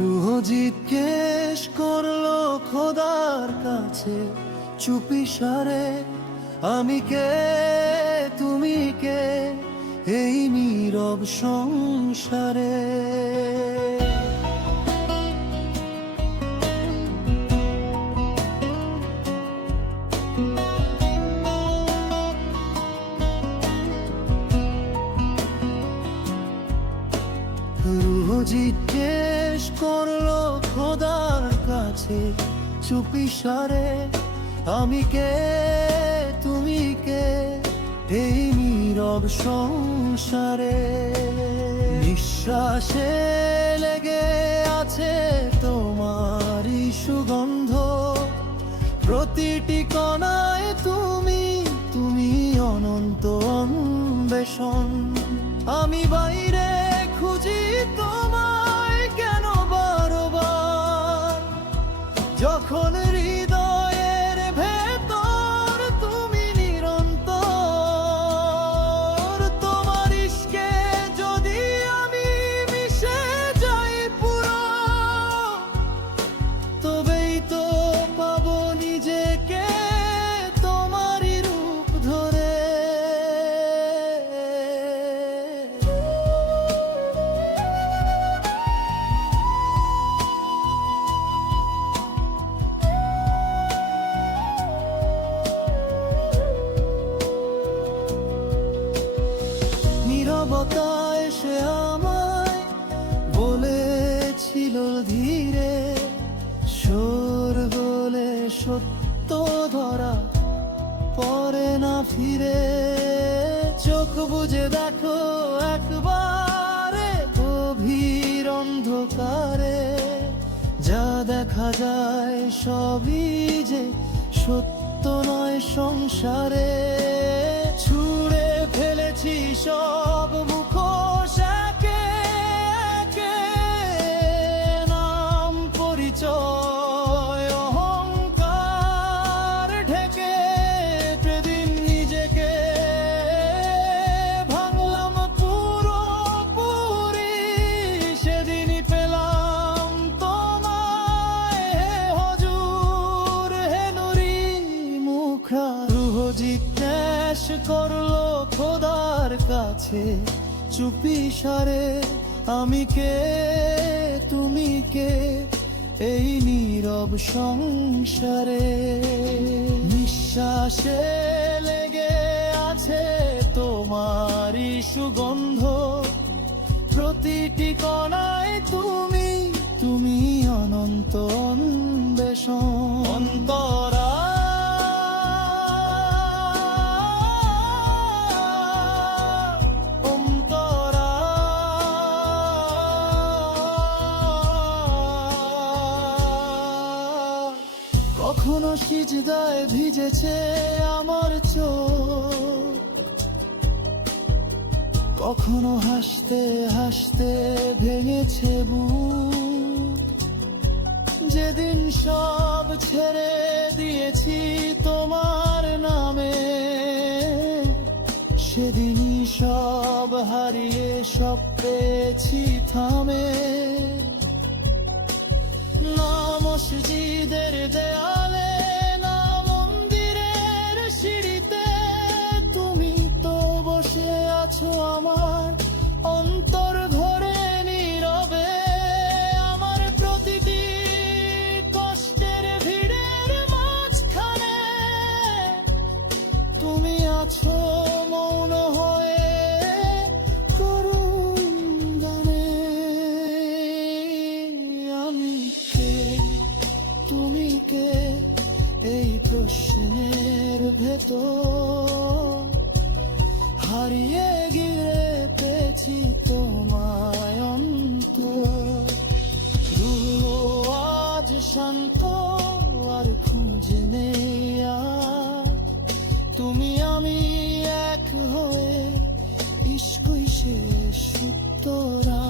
রুহ জিজ্ঞেস করলো খোদার কাছে চুপি সারে, আমি কে তুমি কে এই নীরব সংসারে। রুহ জিজ্ঞেস করলো খোদার কাছে চুপি সারে, আমি কে তুমি কে এই নীরব সংসারে। নিঃশ্বাসে লেগে আছে তোমারই সুগন্ধ, প্রতিটি কণায় তুমি তুমি অনন্ত অন্বেষণ। আমি বাইরে খুঁজি তোমায় কেন বারবার, যখন হৃদয়ের ভেতর তুমি নিরন্তর। তোমার ইশকে যদি আমি মিশে যাই পুরো, তবেই তো পাবো নিজেকে তোমারই রূপ ধরে। নীরবতা এসে আমায় বলেছিল ধীরে, সুর বলে সত্য ধরা পরে না ফিরে। চোখ বুজে দেখো একবারে গভীর অন্ধকারে, যা দেখা যায় সবই যে সত্য নয় সংসারে। ছুঁড়ে ফেলেছি সব মুখোশ একে একে, নাম পরিচয় অহংকার ঢেকে প্রতিদিন নিজেকে ভাঙলাম পুরোপুরি। সেদিনই পেলাম তোমায় হে হুজুর হে নূরি মুখরা। রুহ জিজ্ঞেস করলো খোদার কাছে চুপি সারে, আমি কে তুমি কে এই নীরব সংসারে। নিঃশ্বাসে লেগে আছে তোমারই সুগন্ধ, প্রতিটি কণায় তুমি তুমি অনন্ত অন্বেষণ। অন্তরা কখনো সিজদায় ভিজেছে আমার চোখ, কখনো হাসতে হাসতে ভেঙেছে বুক। যেদিন সব ছেড়ে দিয়েছি তোমার নামে, সেদিনই সব হারিয়ে সব পেয়েছি থামে। না মসজিদের দেয়ালে না মন্দিরের সিঁড়িতে, তুমি তো বসে আছো আমার অন্তর ধরে নীরবে। আমার প্রতিটি কষ্টের ভিড়ের মাঝখানে তুমি আছো মৌন হয়ে করুণ গানে। আমি কে তুমি কে এই প্রশ্নের ভেতর, হারিয়ে গিয়ে পেয়েছি তোমায় অন্তর। রুহ আজ শান্ত আর খুঁজে নেই আর, তুমি আমি এক হয়ে ইস্কুই শেষ উত্তরা।